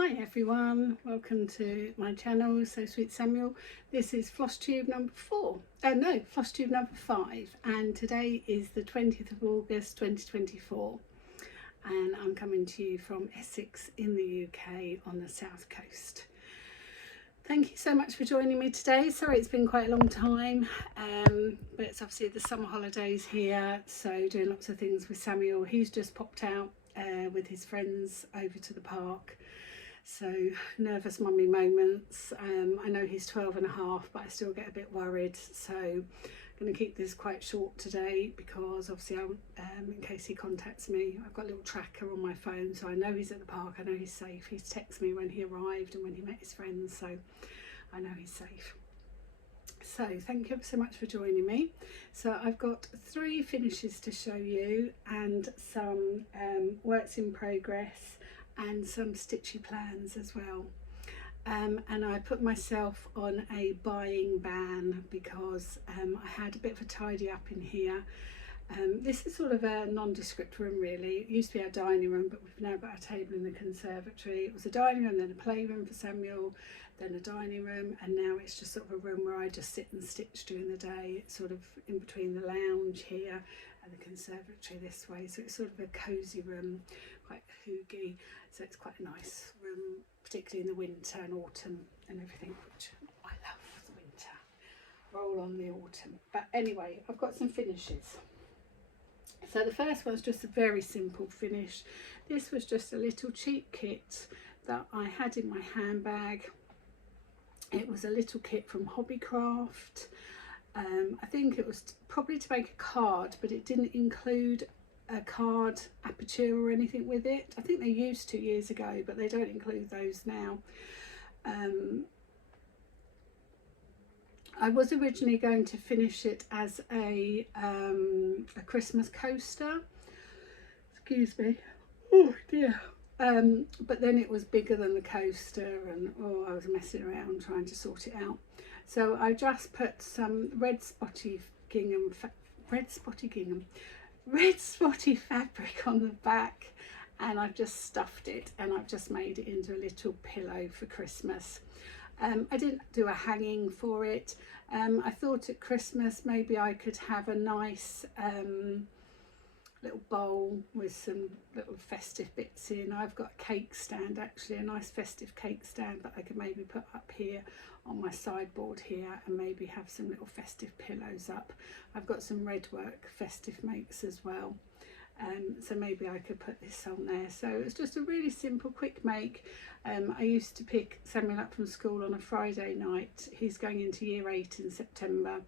Hi everyone, welcome to my channel, So Sweet Samuel. This is floss tube number 5, and today is the 20th of August 2024, and I'm coming to you from Essex in the UK on the south coast. Thank you so much for joining me today. Sorry it's been quite a long time, but it's obviously the summer holidays here, so doing lots of things with Samuel. He's just popped out with his friends over to the park. So nervous mummy moments. I know he's 12 and a half, but I still get a bit worried. So I'm going to keep this quite short today because obviously in case he contacts me, I've got a little tracker on my phone, so I know he's at the park, I know he's safe. He's texted me when he arrived and when he met his friends, so I know he's safe. So thank you ever so much for joining me. So I've got 3 finishes to show you and some works in progress and some Stitchy plans as well. And I put myself on a buying ban because I had a bit of a tidy up in here. This is sort of a nondescript room really. It used to be our dining room, but we've now got a table in the conservatory. It was a dining room, then a playroom for Samuel, then a dining room, and now it's just sort of a room where I just sit and stitch during the day. It's sort of in between the lounge here and the conservatory this way, so it's sort of a cosy room, quite hoogy, so it's quite a nice room, particularly in the winter and autumn and everything, which I love the winter. Roll on the autumn. But anyway, I've got some finishes. So the first one's just a very simple finish. This was just a little cheap kit that I had in my handbag. It was a little kit from Hobbycraft. I think it was probably to make a card, but it didn't include a card aperture or anything with it. I think they used to years ago, but they don't include those now. I was originally going to finish it as a Christmas coaster. Excuse me. Oh dear. But then it was bigger than the coaster, and I was messing around trying to sort it out. So I just put some red spotty fabric on the back, and I've just stuffed it, and I've just made it into a little pillow for Christmas. I didn't do a hanging for it. I thought at Christmas maybe I could have a nice little bowl with some little festive bits in. I've got a cake stand, actually a nice festive cake stand that I could maybe put up here on my sideboard here, and maybe have some little festive pillows up. I've got some red work festive makes as well, so maybe I could put this on there. So it's just a really simple quick make. I used to pick Samuel up from school on a Friday night. He's going into year 8 in September,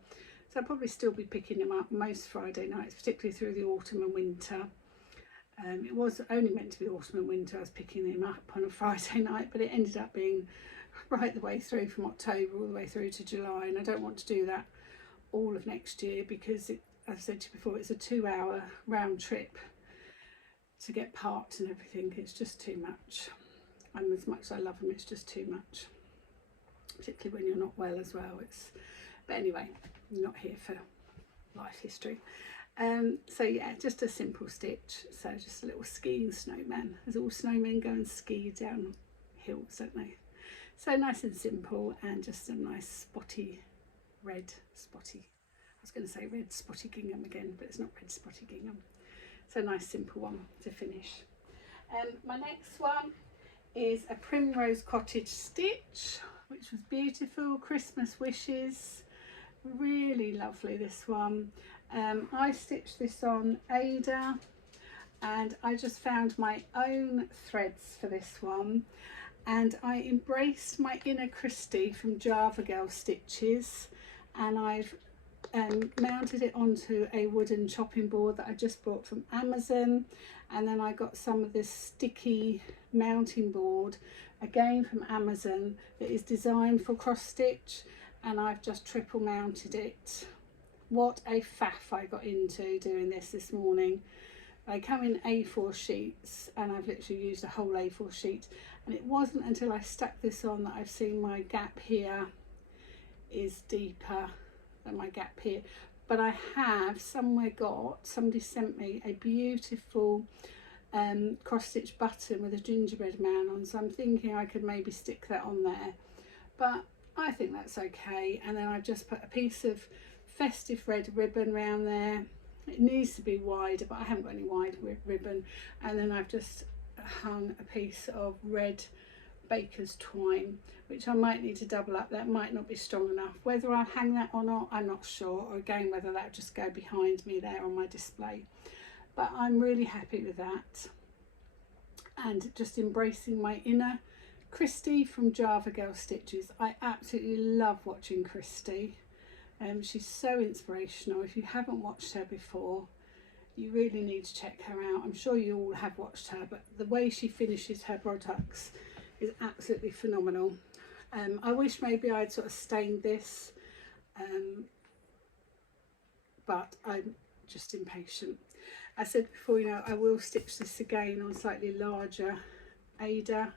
so I'll probably still be picking him up most Friday nights, particularly through the autumn and winter. It was only meant to be autumn and winter. I was picking him up on a Friday night, but it ended up being right the way through, from October all the way through to July, and I don't want to do that all of next year because I've said to you before, it's a 2-hour round trip to get parked and everything. It's just too much, and as much as I love them, it's just too much, particularly when you're not well as well. But anyway, I'm not here for life history. So yeah, just a simple stitch. So just a little skiing snowman, as all snowmen go and ski down hills, don't they? So nice and simple, and just a nice spotty red spotty, I was going to say red spotty gingham again, but it's not red spotty gingham. So nice simple one to finish. My next one is a Primrose Cottage stitch, which was beautiful. Christmas wishes, really lovely this one. I stitched this on Ada, and I just found my own threads for this one, and I embraced my inner Christy from Java Girl Stitches, and I've mounted it onto a wooden chopping board that I just bought from Amazon, and then I got some of this sticky mounting board again from Amazon that is designed for cross stitch, and I've just triple mounted it. What a faff I got into doing this morning. They come in A4 sheets, and I've literally used a whole A4 sheet, and it wasn't until I stuck this on that I've seen my gap here is deeper than my gap here. But I have somebody sent me a beautiful cross stitch button with a gingerbread man on, so I'm thinking I could maybe stick that on there, but I think that's okay. And then I've just put a piece of festive red ribbon around there. It needs to be wider, but I haven't got any wide ribbon. And then I've just hung a piece of red baker's twine, which I might need to double up. That might not be strong enough. Whether I hang that or not, I'm not sure, or again whether that just go behind me there on my display. But I'm really happy with that, and just embracing my inner Christy from Java Girl Stitches. I absolutely love watching Christy. She's so inspirational. If you haven't watched her before, you really need to check her out. I'm sure you all have watched her, but the way she finishes her products is absolutely phenomenal. I wish maybe I'd sort of stained this, but I'm just impatient. I said before, you know, I will stitch this again on slightly larger Ada,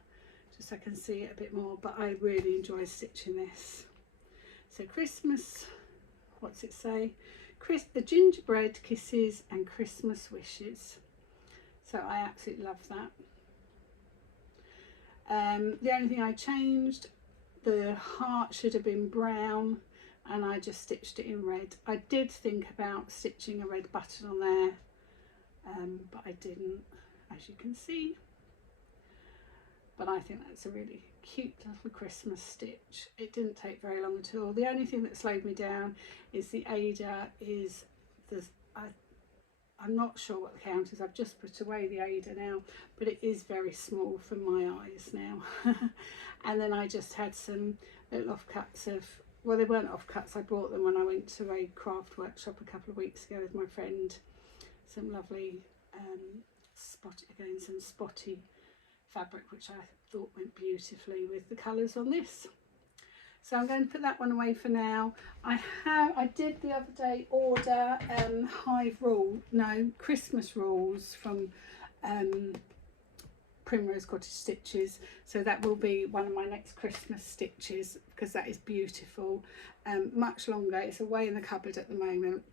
just so I can see it a bit more, but I really enjoy stitching this. So Christmas, what's it say? The gingerbread kisses and Christmas wishes. So I absolutely love that. The only thing I changed, the heart should have been brown, and I just stitched it in red. I did think about stitching a red button on there, but I didn't, as you can see. But I think that's a really cute little Christmas stitch. It didn't take very long at all. The only thing that slowed me down is the Ada is I'm not sure what the count is. I've just put away the Ada now, but it is very small for my eyes now. And then I just had some little offcuts of, well, they weren't offcuts, I bought them when I went to a craft workshop a couple of weeks ago with my friend. Some lovely some spotty fabric, which I thought went beautifully with the colours on this. So I'm going to put that one away for now. I did the other day order Christmas rules from Primrose Cottage Stitches, so that will be one of my next Christmas stitches, because that is beautiful. Much longer, it's away in the cupboard at the moment,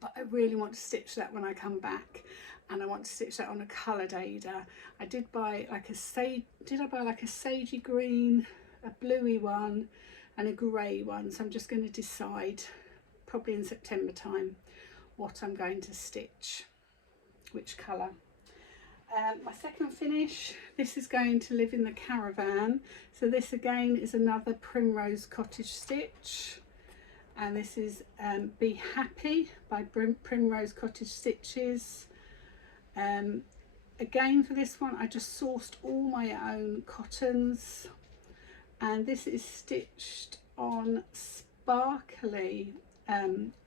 but I really want to stitch that when I come back, and I want to stitch that on a coloured Ada. I did buy like a sagey green, a bluey one and a grey one, so I'm just going to decide probably in September time what I'm going to stitch, which colour. My second finish, this is going to live in the Caravan, so this again is another Primrose Cottage stitch, and this is Be Happy by Primrose Cottage Stitches. Again for this one I just sourced all my own cottons, and this is stitched on sparkly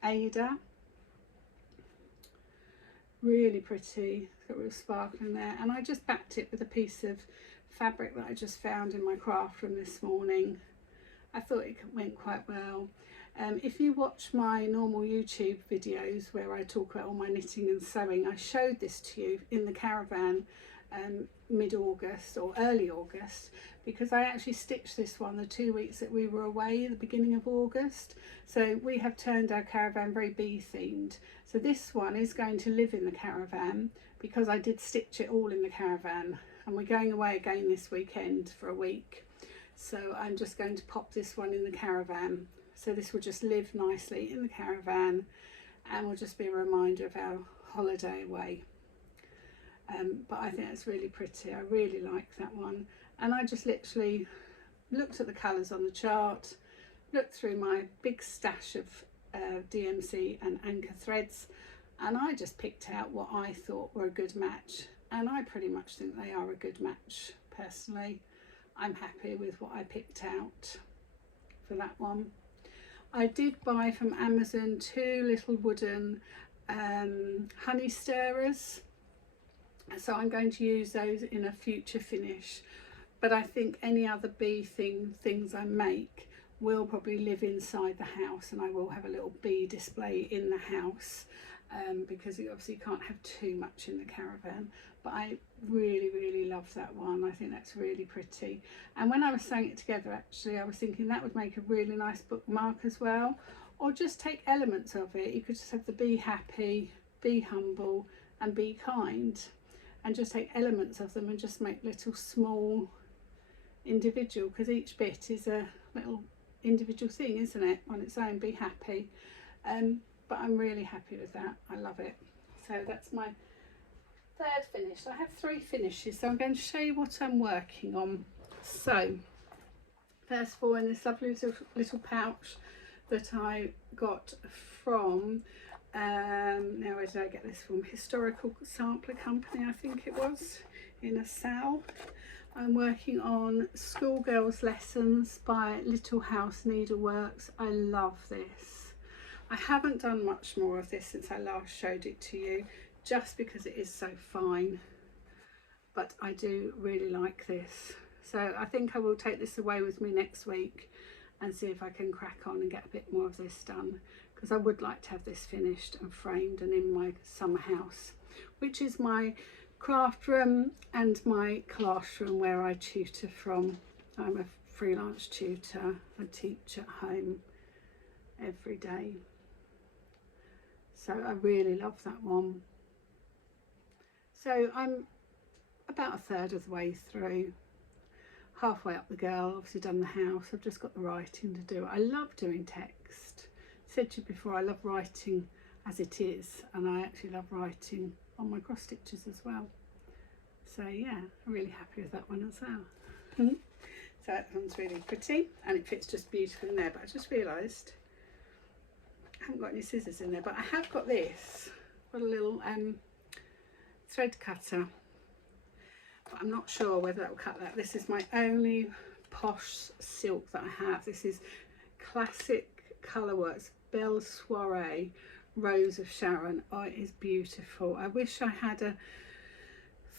Ada. Really pretty, it's got a real sparkle in there, and I just backed it with a piece of fabric that I just found in my craft room this morning. I thought it went quite well. If you watch my normal YouTube videos where I talk about all my knitting and sewing, I showed this to you in the Caravan mid-August or early August, because I actually stitched this one the 2 weeks that we were away at the beginning of August. So we have turned our Caravan very bee themed. So this one is going to live in the Caravan because I did stitch it all in the Caravan, and we're going away again this weekend for a week. So I'm just going to pop this one in the Caravan. So this will just live nicely in the Caravan and will just be a reminder of our holiday away. But I think it's really pretty. I really like that one, and I just literally looked at the colours on the chart, looked through my big stash of DMC and anchor threads, and I just picked out what I thought were a good match, and I pretty much think they are a good match personally. I'm happy with what I picked out for that one. I did buy from Amazon 2 little wooden honey stirrers, so I'm going to use those in a future finish, but I think any other bee things I make will probably live inside the house, and I will have a little bee display in the house, because you obviously can't have too much in the Caravan. But I really love that one. I think that's really pretty, and when I was sewing it together, actually I was thinking that would make a really nice bookmark as well, or just take elements of it. You could just have the Be Happy, Be Humble and Be Kind, and just take elements of them and just make little small individual, because each bit is a little individual thing, isn't it, on its own. Be happy. But I'm really happy with that. I love it. So that's my third finish. I have 3 finishes, so I'm going to show you what I'm working on. So first of all, in this lovely little pouch that I got from now where did I get this from? Historical Sampler Company, I think it was, in a sale. I'm working on Schoolgirls Lessons by Little House Needleworks. I love this. I haven't done much more of this since I last showed it to you, just because it is so fine, but I do really like this. So I think I will take this away with me next week and see if I can crack on and get a bit more of this done, because I would like to have this finished and framed and in my summer house, which is my craft room and my classroom where I tutor from. I'm a freelance tutor. I teach at home every day. So I really love that one. So I'm about a third of the way through, halfway up the girl. Obviously done the house. I've just got the writing to do. I love doing text. I said to you before, I love writing as it is, and I actually love writing on my cross stitches as well. So yeah, I'm really happy with that one as well. So that one's really pretty, and it fits just beautifully in there. But I just realised I haven't got any scissors in there, but I have got this. Got a little thread cutter, but I'm not sure whether that will cut that. This is my only posh silk that I have. This is Classic Colourworks Belle Soiree Rose of Sharon. Oh, it is beautiful. I wish I had a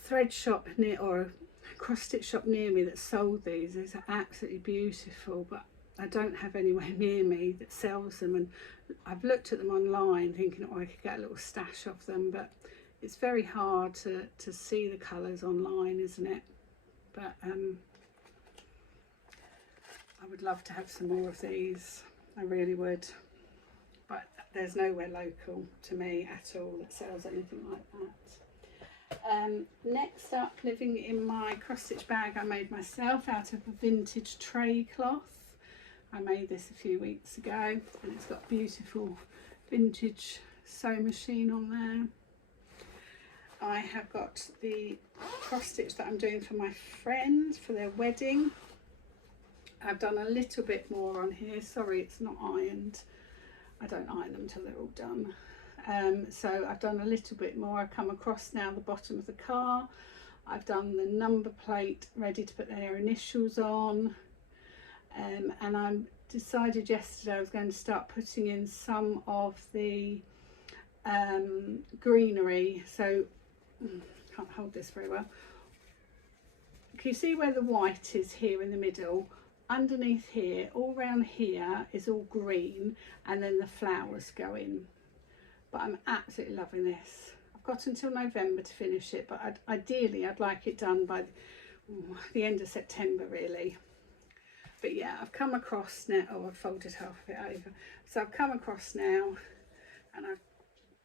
thread shop near, or a cross stitch shop near me that sold these. These are absolutely beautiful, but I don't have anywhere near me that sells them, and I've looked at them online thinking, oh, I could get a little stash of them, but it's very hard to see the colours online, isn't it? But I would love to have some more of these. I really would, but there's nowhere local to me at all that sells anything like that. Next up, living in my cross stitch bag I made myself out of a vintage tray cloth. I made this a few weeks ago, and it's got beautiful vintage sewing machine on there. I have got the cross stitch that I'm doing for my friend for their wedding. I've done a little bit more on here. Sorry, it's not ironed. I don't iron them until they're all done. So I've done a little bit more. I've come across now the bottom of the car. I've done the number plate ready to put their initials on. And I decided yesterday I was going to start putting in some of the greenery. So can't hold this very well. Can you see where the white is here in the middle? Underneath here, all round here is all green, and then the flowers go in. But I'm absolutely loving this. I've got until November to finish it, but ideally I'd like it done by the end of September really. But yeah, I've come across now. Oh, I've folded half of it over. So I've come across now, and I've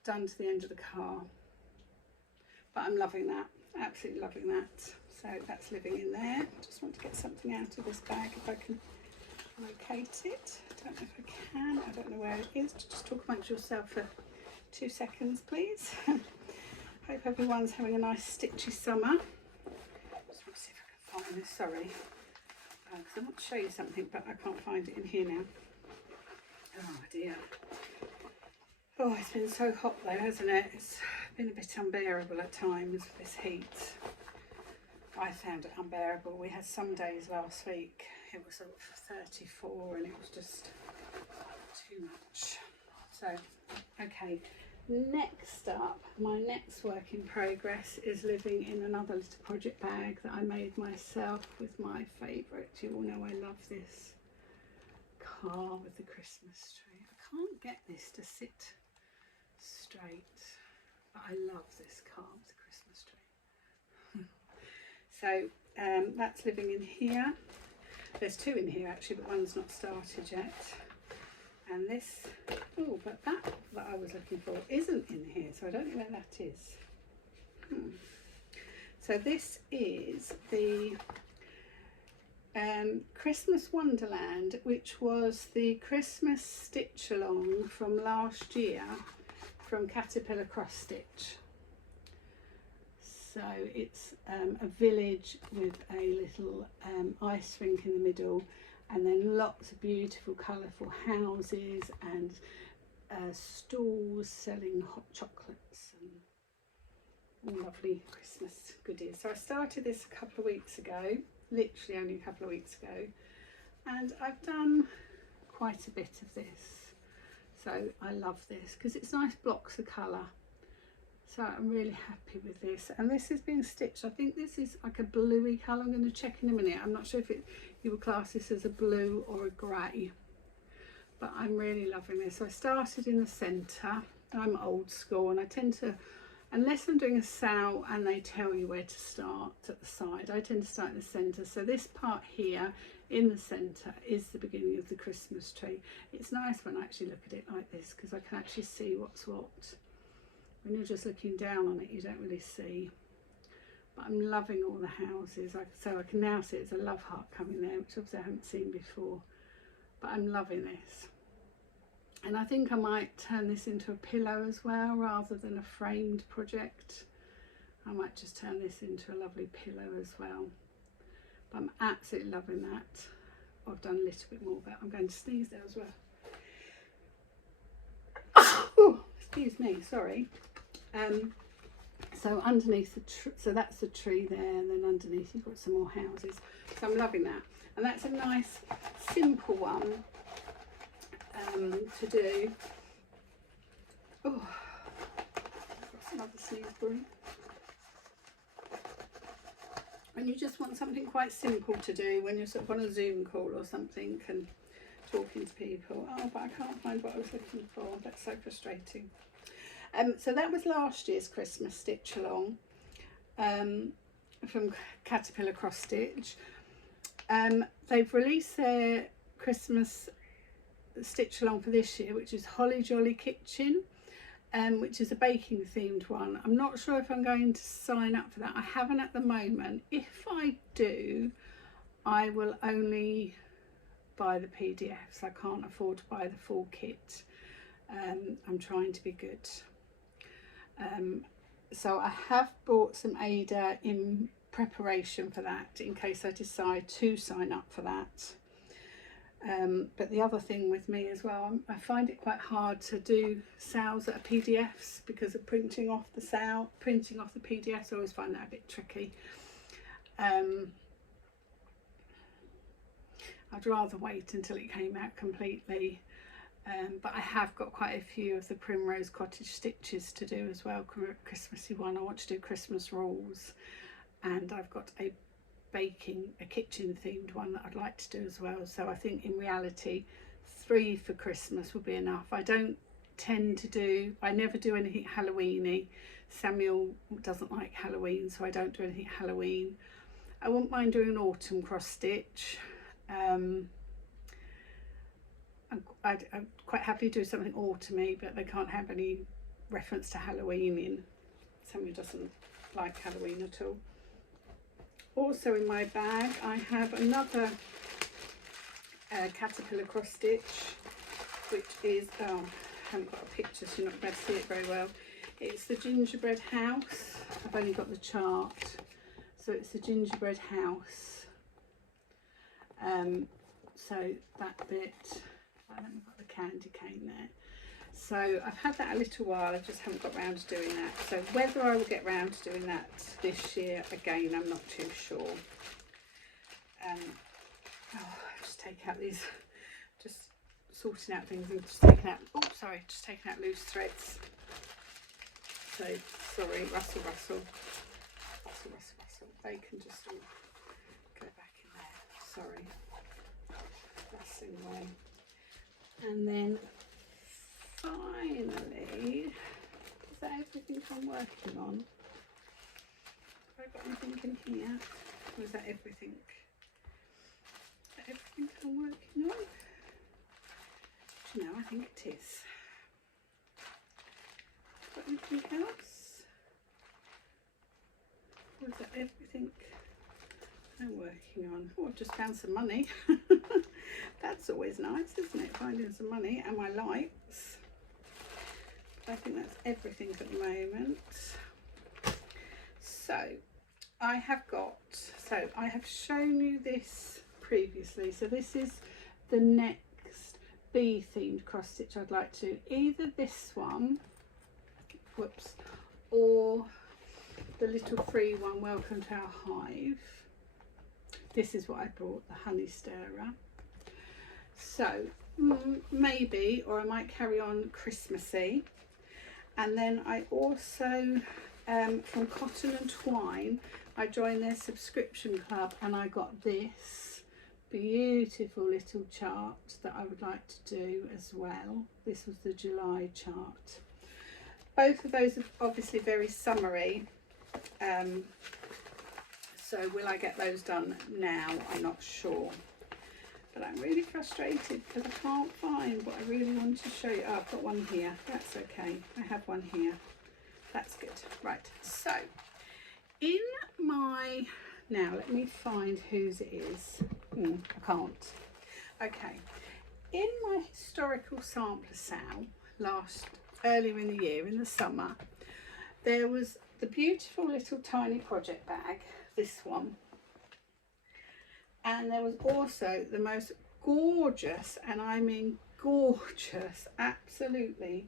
done to the end of the car. But I'm loving that, absolutely loving that. So that's living in there. Just want to get something out of this bag if I can locate it. I don't know if I can. I don't know where it is. Just talk amongst yourself for 2 seconds, please. Hope everyone's having a nice stitchy summer. Just want to see if I can find this. Sorry. Because I want to show you something, but I can't find it in here now. Oh dear. Oh, it's been so hot though, hasn't it? It's been a bit unbearable at times, this heat. I found it unbearable. We had some days last week, it was sort of 34 and it was just too much. So, okay. Next up, my next work in progress is living in another little project bag that I made myself with my favourite. You all know I love this car with the Christmas tree. I can't get this to sit straight, but I love this car with the Christmas tree. So that's living in here. There's 2 in here actually, but one's not started yet. And this, oh, but that I was looking for isn't in here, so I don't know where that is. So this is the Christmas Wonderland, which was the Christmas stitch along from last year from Caterpillar Cross Stitch. So it's a village with a little ice rink in the middle, and then lots of beautiful colourful houses and stalls selling hot chocolates and all lovely Christmas goodies. So I started this a couple of weeks ago, literally only a couple of weeks ago, and I've done quite a bit of this. So I love this because it's nice blocks of colour. So I'm really happy with this, and this is being stitched. I think this is like a bluey colour. I'm going to check in a minute. I'm not sure if you would class this as a blue or a grey, but I'm really loving this. So I started in the centre. I'm old school, and I tend to, unless I'm doing a sow and they tell you where to start at the side, I tend to start in the centre. So this part here in the centre is the beginning of the Christmas tree. It's nice when I actually look at it like this because I can actually see what's what. When you're just looking down on it, you don't really see. But I'm loving all the houses. So I can now see it's a love heart coming there, which obviously I haven't seen before. But I'm loving this. And I think I might turn this into a pillow as well, rather than a framed project. I might just turn this into a lovely pillow as well. But I'm absolutely loving that. I've done a little bit more, but I'm going to sneeze there as well. Oh, excuse me, sorry. So underneath so that's the tree there, and then underneath you've got some more houses. So I'm loving that, and that's a nice simple one to do. Oh, that's another sneeze broom. And you just want something quite simple to do when you're sort of on a Zoom call or something and talking to people. Oh, but I can't find what I was looking for. That's so frustrating. So that was last year's Christmas stitch along from Caterpillar Cross Stitch. They've released their Christmas stitch along for this year, which is Holly Jolly Kitchen, which is a baking themed one. I'm not sure if I'm going to sign up for that. I haven't at the moment. If I do, I will only buy the PDFs. I can't afford to buy the full kit. I'm trying to be good. So I have bought some Ada in preparation for that, in case I decide to sign up for that. But the other thing with me as well, I find it quite hard to do sales that are PDFs because of printing off the PDFs. I always find that a bit tricky. I'd rather wait until it came out completely. But I have got quite a few of the Primrose Cottage stitches to do as well, Christmassy one. I want to do Christmas rules, and I've got a kitchen themed one that I'd like to do as well. So I think in reality 3 for Christmas will be enough. I never do anything Halloweeny. Samuel doesn't like Halloween, so I don't do anything Halloween. I wouldn't mind doing an autumn cross stitch. I'd quite happily do something autumny, but they can't have any reference to Halloween in. Samuel doesn't like Halloween at all. Also in my bag I have another Caterpillar Cross Stitch, which is, oh, I haven't got a picture so you're not going to see it very well. It's the Gingerbread House. I've only got the chart. So it's the Gingerbread House. So that bit, I haven't got the candy cane there. So I've had that a little while, I just haven't got round to doing that. So whether I will get round to doing that this year, again, I'm not too sure. Just take out these, just sorting out things and just taking out, just taking out loose threads. So, sorry, rustle. They can just all go back in there, sorry. Rustling away. And then finally, is that everything I'm working on? Have I got anything in here? Or is that everything? Is that everything I'm working on? Do you know, I think it is. Got anything else? Was that everything I'm working on? Oh, I've just found some money. That's always nice, isn't it? Finding some money and my lights. I think that's everything at the moment. So I have shown you this previously. So this is the next bee themed cross stitch I'd like to do. Either this one, whoops, or the little free one, Welcome to Our Hive. This is what I brought, the honey stirrer. So maybe, or I might carry on Christmassy. And then I also, from Cotton and Twine, I joined their subscription club and I got this beautiful little chart that I would like to do as well. This was the July chart. Both of those are obviously very summery. So will I get those done now? I'm not sure. But I'm really frustrated because I can't find what I really want to show you. Oh, I've got one here. That's okay. I have one here. That's good. Right. So in my, now let me find whose it is. I can't. Okay. In my historical sampler sale earlier in the year, in the summer, there was the beautiful little tiny project bag, this one. And there was also the most gorgeous, and I mean gorgeous, absolutely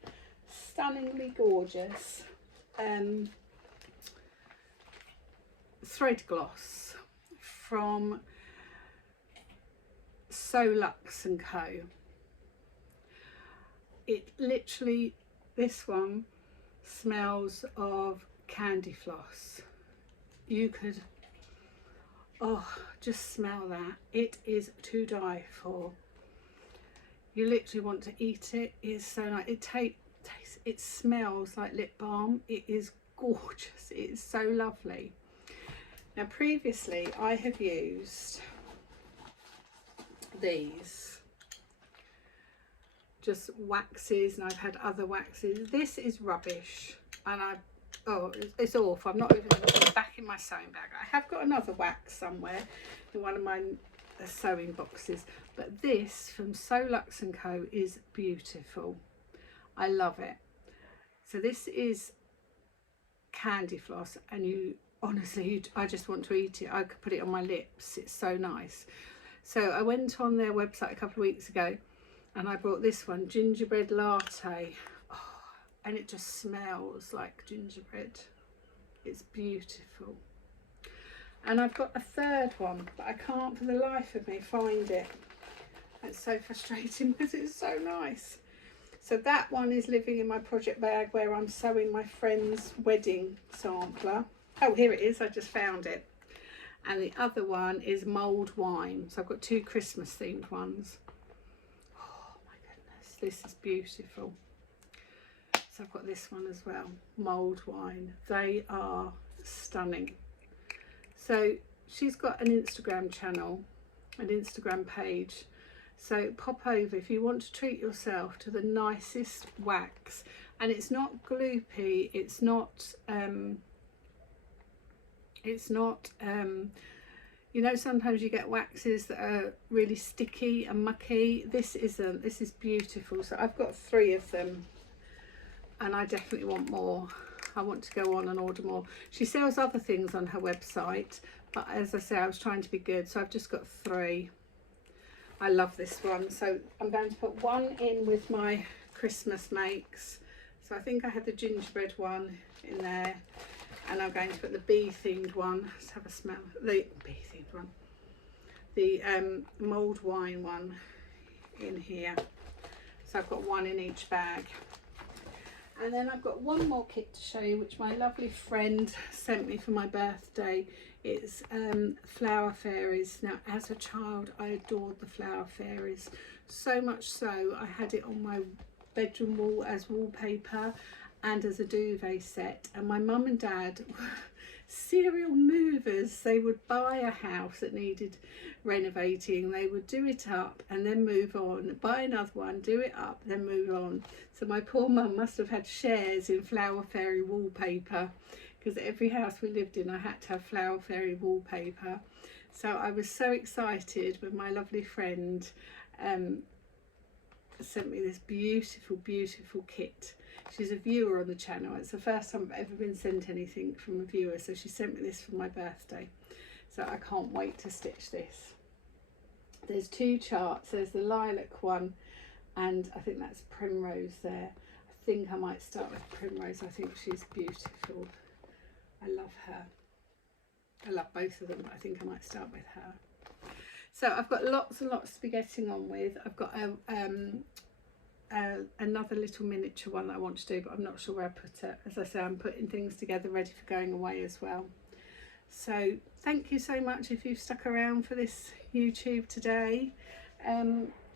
stunningly gorgeous thread gloss from Luxe and Co. It literally, this one smells of candy floss. You could, oh, just smell that. It is to die for. You literally want to eat it. It is so nice. It smells like lip balm. It is gorgeous. It is so lovely. Now previously I have used these just waxes, and I've had other waxes. This is rubbish, and it's awful. I'm not even going to put it back in my sewing bag. I have got another wax somewhere in one of my sewing boxes, but this from Luxe and Co is beautiful. I love it. So this is candy floss, and you honestly, I just want to eat it. I could put it on my lips. It's so nice. So I went on their website a couple of weeks ago and I bought this one, Gingerbread Latte. Oh, and it just smells like gingerbread. It's beautiful. And I've got a third one, but I can't for the life of me find it. It's so frustrating because it's so nice. So that one is living in my project bag where I'm sewing my friend's wedding sampler. Oh, here it is. I just found it. And the other one is mulled wine. So I've got two Christmas themed ones. Oh my goodness, this is beautiful. So I've got this one as well, mulled wine. They are stunning. So she's got an Instagram channel, an Instagram page. So pop over if you want to treat yourself to the nicest wax. And it's not gloopy, it's not you know, sometimes you get waxes that are really sticky and mucky. This isn't. This is beautiful. So I've got 3 of them and I definitely want more. I want to go on and order more. She sells other things on her website, but as I say, I was trying to be good, so I've just got 3. I love this one. So I'm going to put one in with my Christmas makes. So I think I had the gingerbread one in there. And I'm going to put the bee themed one. Let's have a smell. The bee themed one. The mulled wine one in here. So I've got one in each bag. And then I've got one more kit to show you, which my lovely friend sent me for my birthday. It's flower fairies. Now, as a child, I adored the flower fairies. So much so, I had it on my bedroom wall as wallpaper and as a duvet set. And my mum and dad were serial movers. They would buy a house that needed renovating, they would do it up and then move on, buy another one, do it up, then move on. So my poor mum must have had shares in flower fairy wallpaper because every house we lived in I had to have flower fairy wallpaper. So I was so excited when my lovely friend sent me this beautiful kit. She's a viewer on the channel. It's the first time I've ever been sent anything from a viewer, so she sent me this for my birthday. So I can't wait to stitch this. There's 2 charts. There's the lilac one, and I think that's Primrose there. I think I might start with Primrose. I think she's beautiful. I love her. I love both of them, but I think I might start with her. So I've got lots and lots to be getting on with. I've got another little miniature one that I want to do, but I'm not sure where I put it. As I say, I'm putting things together ready for going away as well. So thank you so much if you've stuck around for this YouTube today.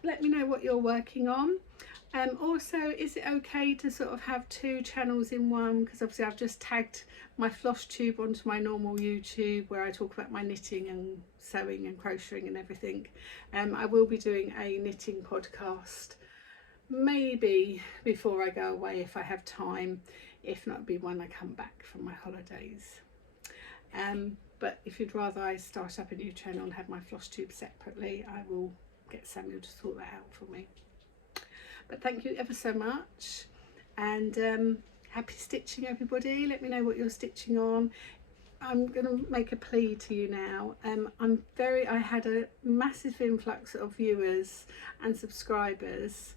Let me know what you're working on. Also, is it okay to sort of have 2 channels in one? Because obviously I've just tagged my Floss tube onto my normal YouTube where I talk about my knitting and sewing and crocheting and everything. I will be doing a knitting podcast maybe before I go away if I have time. If not, it'll be when I come back from my holidays. But if you'd rather I start up a new channel and have my Floss tube separately, I will get Samuel to sort that out for me. But thank you ever so much, and happy stitching everybody. Let me know what you're stitching on. I'm going to make a plea to you now. I had a massive influx of viewers and subscribers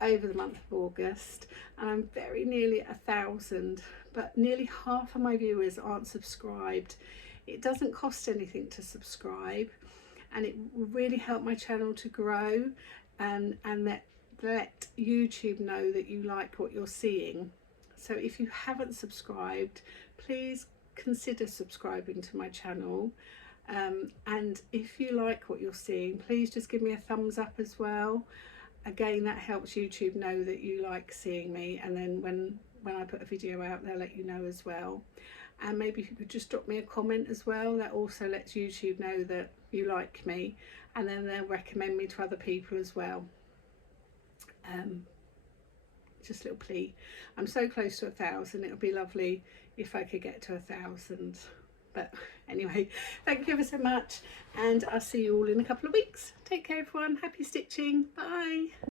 over the month of August, and I'm very nearly 1,000, but nearly half of my viewers aren't subscribed. It doesn't cost anything to subscribe, and it will really help my channel to grow, and let YouTube know that you like what you're seeing. So if you haven't subscribed, please consider subscribing to my channel, and if you like what you're seeing, please just give me a thumbs up as well. Again, that helps YouTube know that you like seeing me, and then when I put a video out, they'll let you know as well. And maybe if you could just drop me a comment as well, that also lets YouTube know that you like me, and then they'll recommend me to other people as well. Just a little plea. I'm so close to 1,000. It would be lovely if I could get to 1,000. But anyway, thank you ever so much, and I'll see you all in a couple of weeks. Take care everyone. Happy stitching. Bye.